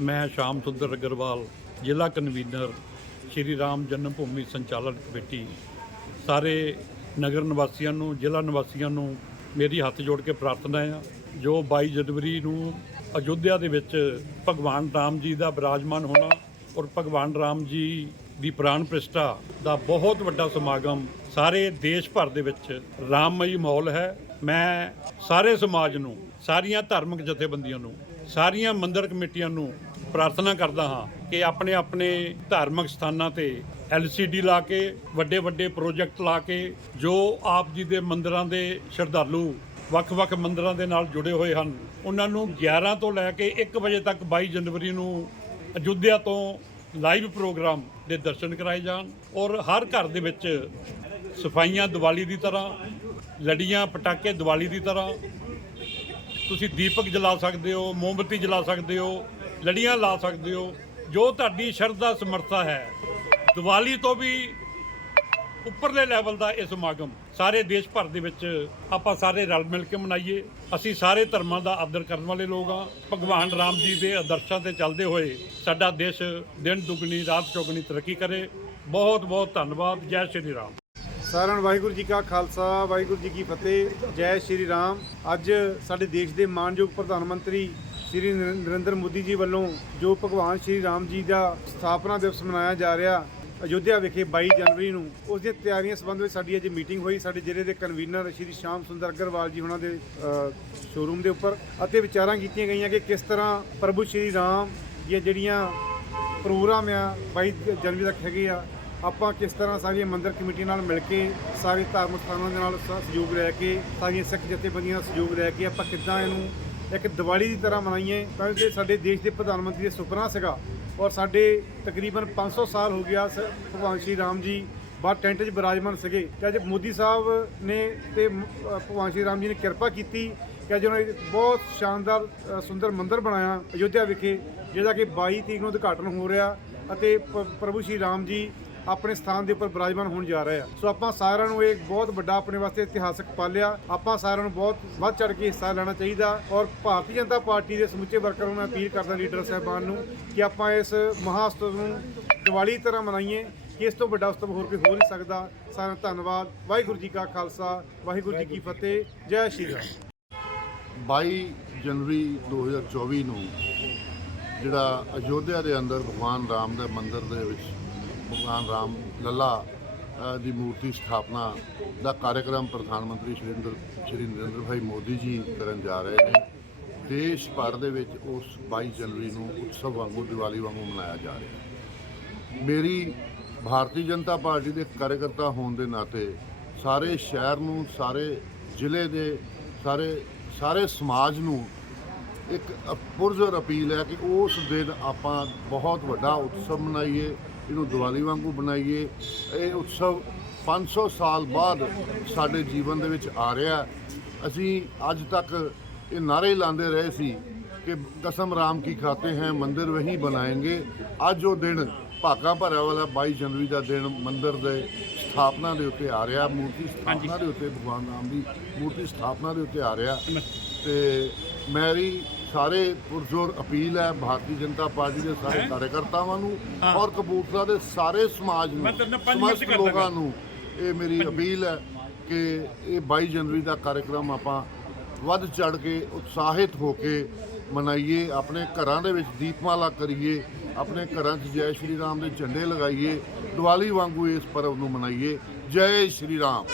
ਮੈਂ ਸ਼ਾਮ ਸੁੰਦਰ ਅਗਰਵਾਲ, ਜ਼ਿਲ੍ਹਾ ਕਨਵੀਨਰ, ਸ਼੍ਰੀ ਰਾਮ ਜਨਮ ਭੂਮੀ ਸੰਚਾਲਨ ਕਮੇਟੀ। ਸਾਰੇ ਨਗਰ ਨਿਵਾਸੀਆਂ ਨੂੰ, ਜ਼ਿਲ੍ਹਾ ਨਿਵਾਸੀਆਂ ਨੂੰ ਮੇਰੀ ਹੱਥ ਜੋੜ ਕੇ ਪ੍ਰਾਰਥਨਾ ਹੈ, ਜੋ 22 ਜਨਵਰੀ ਨੂੰ ਅਯੁੱਧਿਆ ਦੇ ਵਿੱਚ ਭਗਵਾਨ ਰਾਮ ਜੀ ਦਾ ਬਿਰਾਜਮਾਨ ਹੋਣਾ ਔਰ ਭਗਵਾਨ ਰਾਮ ਜੀ ਦੀ ਪ੍ਰਾਣ ਪ੍ਰਤਿਸ਼ਠਾ ਦਾ ਬਹੁਤ ਵੱਡਾ ਸਮਾਗਮ ਸਾਰੇ ਦੇਸ਼ ਭਰ ਦੇ ਵਿੱਚ ਰਾਮਮਈ ਮਾਹੌਲ ਹੈ। ਮੈਂ ਸਾਰੇ ਸਮਾਜ ਨੂੰ, ਸਾਰੀਆਂ ਧਾਰਮਿਕ ਜਥੇਬੰਦੀਆਂ ਨੂੰ ਸਾਰੀਆਂ ਮੰਦਰ ਕਮੇਟੀਆਂ ਨੂੰ ਪ੍ਰਾਰਥਨਾ ਕਰਦਾ ਹਾਂ ਕਿ ਆਪਣੇ ਆਪਣੇ ਧਾਰਮਿਕ ਸਥਾਨਾਂ ਤੇ ਐਲਸੀਡੀ ਲਾ ਕੇ, ਵੱਡੇ ਵੱਡੇ ਪ੍ਰੋਜੈਕਟ ਲਾ ਕੇ, ਜੋ ਆਪ ਜੀ ਦੇ ਮੰਦਰਾਂ ਦੇ ਸ਼ਰਧਾਲੂ ਵੱਖ-ਵੱਖ ਮੰਦਰਾਂ ਦੇ ਨਾਲ ਜੁੜੇ ਹੋਏ ਹਨ, ਉਹਨਾਂ ਨੂੰ 11 ਤੋਂ ਲੈ ਕੇ 1 ਵਜੇ ਤੱਕ 22 ਜਨਵਰੀ ਨੂੰ ਅਯੁੱਧਿਆ ਤੋਂ ਲਾਈਵ ਪ੍ਰੋਗਰਾਮ ਦੇ ਦਰਸ਼ਨ ਕਰਾਏ ਜਾਣ ਔਰ ਹਰ ਘਰ ਦੇ ਵਿੱਚ ਸਫਾਈਆਂ ਦੀਵਾਲੀ ਦੀ ਤਰ੍ਹਾਂ, ਲੜੀਆਂ, ਪਟਾਕੇ ਦੀਵਾਲੀ ਦੀ ਤਰ੍ਹਾਂ ਤੁਸੀਂ ਦੀਪਕ ਜਲਾ ਸਕਦੇ ਹੋ, ਮੋਮਬੱਤੀ ਜਲਾ ਸਕਦੇ ਹੋ, ਲੜੀਆਂ ਲਾ ਸਕਦੇ ਹੋ, ਜੋ ਤੁਹਾਡੀ ਸ਼ਰਧਾ ਸਮਰੱਥਾ ਹੈ, ਦੀਵਾਲੀ ਤੋਂ ਵੀ ਉੱਪਰਲੇ ਲੈਵਲ ਦਾ ਇਹ ਸਮਾਗਮ ਸਾਰੇ ਦੇਸ਼ ਭਰ ਦੇ ਵਿੱਚ ਆਪਾਂ ਸਾਰੇ ਰਲ ਮਿਲ ਕੇ ਮਨਾਈਏ। ਅਸੀਂ ਸਾਰੇ ਧਰਮਾਂ ਦਾ ਆਦਰ ਕਰਨ ਵਾਲੇ ਲੋਕ ਆ ਭਗਵਾਨ ਰਾਮ ਜੀ ਦੇ ਆਦਰਸ਼ਾਂ ਤੇ ਚੱਲਦੇ ਹੋਏ ਸਾਡਾ ਦੇਸ਼ ਦਿਨ ਦੁਗਣੀ, ਰਾਤ ਚੌਗਣੀ ਤਰੱਕੀ ਕਰੇ। ਬਹੁਤ ਬਹੁਤ ਧੰਨਵਾਦ। ਜੈ ਸ਼੍ਰੀ ਰਾਮ। ਸਾਰਿਆਂ ਨੂੰ ਵਾਹਿਗੁਰੂ ਜੀ ਕਾ ਖਾਲਸਾ, ਵਾਹਿਗੁਰੂ ਜੀ ਕੀ ਫਤਿਹ, ਜੈ ਸ਼੍ਰੀ ਰਾਮ। ਅੱਜ ਸਾਡੇ ਦੇਸ਼ ਦੇ ਮਾਨਯੋਗ ਪ੍ਰਧਾਨ ਮੰਤਰੀ ਸ਼੍ਰੀ ਨਰਿੰਦਰ ਮੋਦੀ ਜੀ ਵੱਲੋਂ ਜੋ ਭਗਵਾਨ ਸ਼੍ਰੀ ਰਾਮ ਜੀ ਦਾ ਸਥਾਪਨਾ ਦਿਵਸ ਮਨਾਇਆ ਜਾ ਰਿਹਾ, ਅਯੋਧਿਆ ਵਿਖੇ 22 ਜਨਵਰੀ ਨੂੰ, ਉਸ ਦੀਆਂ ਤਿਆਰੀਆਂ ਸੰਬੰਧ ਵਿੱਚ ਸਾਡੀ ਅੱਜ ਮੀਟਿੰਗ ਹੋਈ। ਸਾਡੇ ਜ਼ਿਲ੍ਹੇ ਦੇ ਕਨਵੀਨਰ ਸ਼੍ਰੀ ਸ਼ਾਮ ਸੁੰਦਰ ਅਗਰਵਾਲ ਜੀ ਉਹਨਾਂ ਦੇ ਸ਼ੋਰੂਮ ਦੇ ਉੱਪਰ, ਅਤੇ ਵਿਚਾਰਾਂ ਕੀਤੀਆਂ ਗਈਆਂ ਕਿ ਕਿਸ ਤਰ੍ਹਾਂ ਪ੍ਰਭੂ ਸ਼੍ਰੀ ਰਾਮ ਦੀਆਂ ਜਿਹੜੀਆਂ ਪ੍ਰੋਗਰਾਮ ਆ 22 ਜਨਵਰੀ ਤੱਕ ਹੈਗੇ ਆ ਆਪਾਂ ਕਿਸ ਤਰ੍ਹਾਂ ਸਾਰੀਆਂ ਮੰਦਿਰ ਕਮੇਟੀ ਨਾਲ ਮਿਲ ਕੇ ਸਾਰੇ ਧਾਰਮਿਕ ਸਥਾਨਾਂ ਦੇ ਨਾਲ ਸਹਿਯੋਗ ਲੈ ਕੇ, ਸਾਰੀਆਂ ਸਿੱਖ ਜਥੇਬੰਦੀਆਂ ਦਾ ਸਹਿਯੋਗ ਲੈ ਕੇ ਆਪਾਂ ਕਿੱਦਾਂ ਇਹਨੂੰ ਇੱਕ ਦੀਵਾਲੀ ਦੀ ਤਰ੍ਹਾਂ ਮਨਾਈਏ, ਤਾਂ ਕਿ ਸਾਡੇ ਦੇਸ਼ ਦੇ ਪ੍ਰਧਾਨ ਮੰਤਰੀ ਦਾ ਸੁਪਨਾ ਸੀਗਾ। ਔਰ ਸਾਡੇ ਤਕਰੀਬਨ 500 ਸਾਲ ਹੋ ਗਿਆ ਸ- ਭਗਵਾਨ ਸ਼੍ਰੀ ਰਾਮ ਜੀ ਬਾਹਰ ਟੈਂਟ 'ਚ ਬਿਰਾਜਮਾਨ ਸੀਗੇ ਤੇ ਅੱਜ ਮੋਦੀ ਸਾਹਿਬ ਨੇ ਤੇ ਭਗਵਾਨ ਸ਼੍ਰੀ ਰਾਮ ਜੀ ਨੇ ਕਿਰਪਾ ਕੀਤੀ ਕਿ ਅੱਜ ਉਹਨਾਂ ਨੇ ਬਹੁਤ ਸ਼ਾਨਦਾਰ ਸੁੰਦਰ ਮੰਦਿਰ ਬਣਾਇਆ ਅਯੋਧਿਆ ਵਿਖੇ ਜਿਹਦਾ ਕਿ 22 ਤਰੀਕ ਨੂੰ ਉਦਘਾਟਨ ਹੋ ਰਿਹਾ ਅਤੇ ਪ- ਪ੍ਰਭੂ ਸ਼੍ਰੀ ਰਾਮ ਜੀ ਆਪਣੇ ਸਥਾਨ ਦੇ ਉੱਪਰ ਬਿਰਾਜਮਾਨ ਹੋਣ ਜਾ ਰਹੇ ਆ। ਸੋ ਆਪਾਂ ਸਾਰਿਆਂ ਨੂੰ ਇਹ ਬਹੁਤ ਵੱਡਾ ਆਪਣੇ ਵਾਸਤੇ ਇਤਿਹਾਸਕ ਪਾਲਿਆ ਆਪਾਂ ਸਾਰਿਆਂ ਨੂੰ ਬਹੁਤ ਵੱਧ ਚੜ ਕੇ ਹਿੱਸਾ ਲੈਣਾ ਚਾਹੀਦਾ ਔਰ ਭਾਰਤੀ ਜਨਤਾ ਪਾਰਟੀ ਦੇ ਸਮੁੱਚੇ ਵਰਕਰਾਂ ਨੂੰ ਮੈਂ ਅਪੀਲ ਕਰਦਾ ਲੀਡਰ ਸਾਹਿਬਾਨ ਨੂੰ ਕਿ ਆਪਾਂ ਇਸ ਮਹਾਉਤਸਵ ਨੂੰ ਦੀਵਾਲੀ ਦੀ ਤਰ੍ਹਾਂ ਮਨਾਈਏ ਕਿ ਇਸ ਤੋਂ ਵੱਡਾ ਉਤਸਵ ਹੋਰ ਕੋਈ ਹੋ ਨਹੀਂ ਸਕਦਾ। ਸਾਰਿਆਂ ਨੂੰ ਧੰਨਵਾਦ। ਵਾਹਿਗੁਰੂ ਜੀ ਕਾ ਖਾਲਸਾ ਵਾਹਿਗੁਰੂ ਜੀ ਕੀ ਫਤਿਹ। ਜੈ ਸ਼੍ਰੀ ਰਾਮ। 22 ਜਨਵਰੀ 2024 ਨੂੰ ਜਿਹੜਾ ਅਯੋਧਿਆ ਦੇ ਅੰਦਰ ਭਗਵਾਨ ਰਾਮ ਦੇ ਮੰਦਿਰ ਦੇ ਵਿੱਚ ਭਗਵਾਨ ਰਾਮ ਲੱਲਾ ਦੀ ਮੂਰਤੀ ਸਥਾਪਨਾ ਦਾ ਕਾਰਜਕ੍ਰਮ ਪ੍ਰਧਾਨ ਮੰਤਰੀ ਸ਼੍ਰੀ ਨਰਿੰਦਰ ਸ਼੍ਰੀ ਨਰਿੰਦਰ ਭਾਈ ਮੋਦੀ ਜੀ ਕਰਨ ਜਾ ਰਹੇ ਨੇ। ਦੇਸ਼ ਭਰ ਦੇ ਵਿੱਚ ਉਸ 22 ਜਨਵਰੀ ਨੂੰ ਉਤਸਵ ਵਾਂਗੂ, ਦੀਵਾਲੀ ਵਾਂਗੂ ਮਨਾਇਆ ਜਾ ਰਿਹਾ ਹੈ। ਮੇਰੀ ਭਾਰਤੀ ਜਨਤਾ ਪਾਰਟੀ ਦੇ ਕਾਰਜਕਰਤਾ ਹੋਣ ਦੇ ਨਾਤੇ ਸਾਰੇ ਸ਼ਹਿਰ ਨੂੰ, ਸਾਰੇ ਜ਼ਿਲ੍ਹੇ ਦੇ, ਸਾਰੇ ਸਾਰੇ ਸਮਾਜ ਨੂੰ ਇੱਕ ਪੁਰਜ਼ਰ ਅਪੀਲ ਹੈ ਕਿ ਉਸ ਦਿਨ ਆਪਾਂ ਬਹੁਤ ਵੱਡਾ ਉਤਸਵ ਮਨਾਈਏ। ਇਹਨੂੰ ਦੀਵਾਲੀ ਵਾਂਗੂ ਬਣਾਈਏ। ਇਹ ਉਤਸਵ 500 ਸਾਲ ਬਾਅਦ ਸਾਡੇ ਜੀਵਨ ਦੇ ਵਿੱਚ ਆ ਰਿਹਾ। ਅਸੀਂ ਅੱਜ ਤੱਕ ਇਹ ਨਾਰੇ ਲਾਉਂਦੇ ਰਹੇ ਸੀ ਕਿ ਕਸਮ ਰਾਮ ਕੀ ਖਾਤੇ ਹੈ ਮੰਦਿਰ ਵਹੀਂ ਬਣਾਏਂਗੇ। ਅੱਜ ਉਹ ਦਿਨ ਭਾਗਾ ਭਰਿਆ ਵਾਲਾ 22 ਜਨਵਰੀ ਦਾ ਦਿਨ ਮੰਦਿਰ ਦੇ ਸਥਾਪਨਾ ਦੇ ਉੱਤੇ ਆ ਰਿਹਾ। ਮੂਰਤੀ ਸਥਾਪਨਾ ਦੇ ਉੱਤੇ ਭਗਵਾਨ ਰਾਮ ਦੀ ਮੂਰਤੀ ਸਥਾਪਨਾ ਦੇ ਉੱਤੇ ਆ ਰਿਹਾ। ਤੇ ਮੇਰੀ ਸਾਰੇ ਪੁਰਜ਼ੋਰ ਅਪੀਲ ਹੈ ਭਾਰਤੀ ਜਨਤਾ ਪਾਰਟੀ ਦੇ ਸਾਰੇ ਕਾਰਜਕਰਤਾਵਾਂ ਨੂੰ ਔਰ ਕਪੂਰਥਲਾ ਦੇ ਸਾਰੇ ਸਮਾਜ ਨੂੰ ਸਮਸਤ ਲੋਕਾਂ। ਨੂੰ ਇਹ ਮੇਰੀ ਅਪੀਲ ਹੈ ਕਿ ਇਹ 22 ਜਨਵਰੀ ਦਾ ਕਾਰਜਕ੍ਰਮ ਆਪਾਂ ਵੱਧ ਚੜ ਕੇ ਉਤਸ਼ਾਹਿਤ ਹੋ ਕੇ ਮਨਾਈਏ ਆਪਣੇ ਘਰਾਂ ਦੇ ਵਿੱਚ ਦੀਪਮਾਲਾ ਕਰੀਏ ਆਪਣੇ ਘਰਾਂ 'ਚ ਜੈ ਸ਼੍ਰੀ ਰਾਮ ਦੇ ਝੰਡੇ ਲਗਾਈਏ ਦੀਵਾਲੀ ਵਾਂਗੂ ਇਸ ਪਰਵ ਨੂੰ ਮਨਾਈਏ। ਜੈ ਸ਼੍ਰੀ ਰਾਮ।